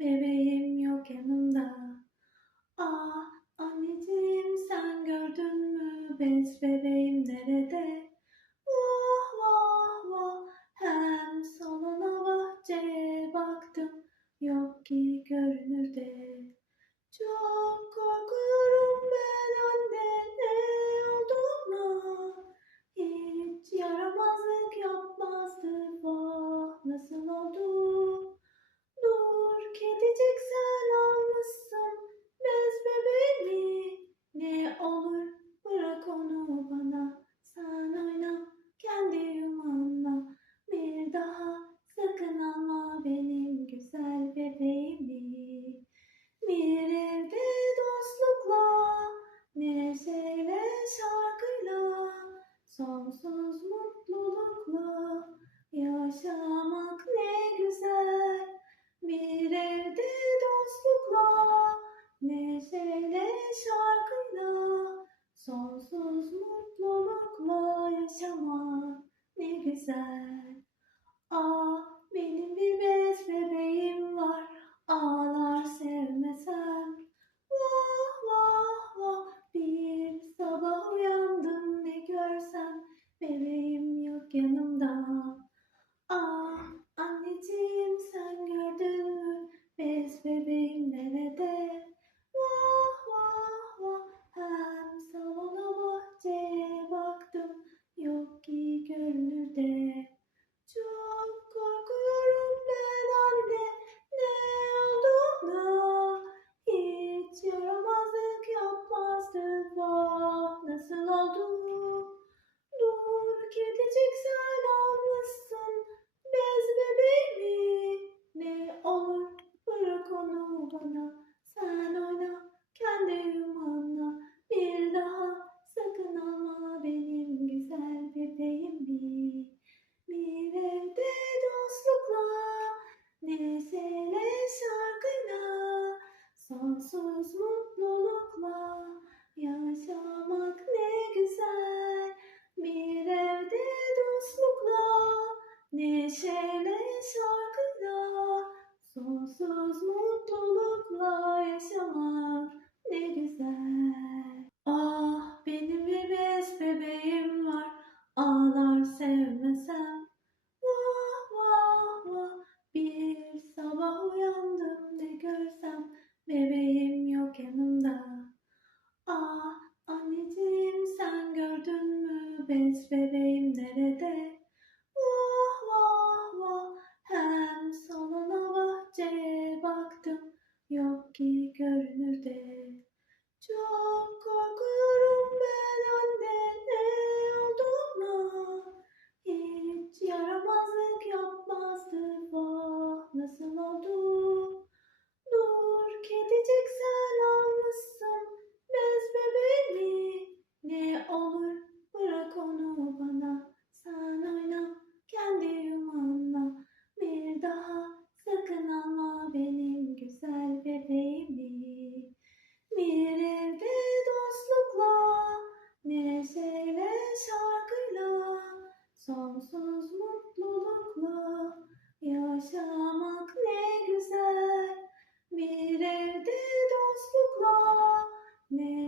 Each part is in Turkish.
Maybe şarkıyla Sonsuz mutlulukla yaşamak ne güzel. Neşeyle şarkıyla, sonsuz mutlulukla yaşamak. today.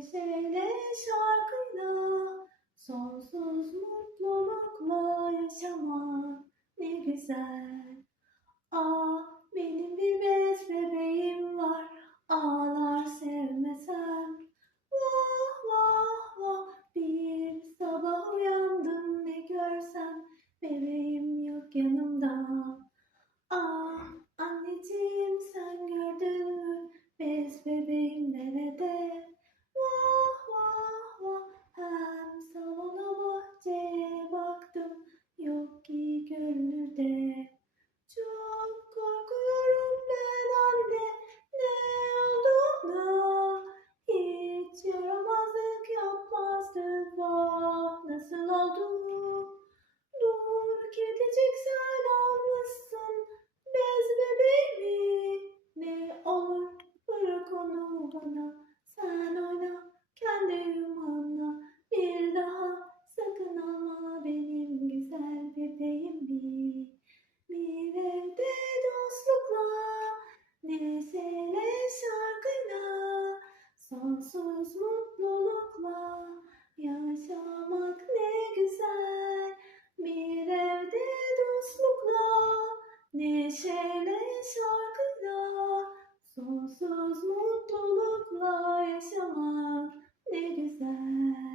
neşeyle şarkıyla Sonsuz mutlulukla yaşamak ne güzel. Ah benim bir bez bebeğim var. Ağlar sevmesem. Vah vah vah. Bir sabah uyandım ne görsem? Bebeğim yok yanımda. Sonsuz mutlulukla yaşamak ne güzel. Bir evde dostlukla, neşeyle şarkıyla. Sonsuz mutlulukla yaşamak ne güzel.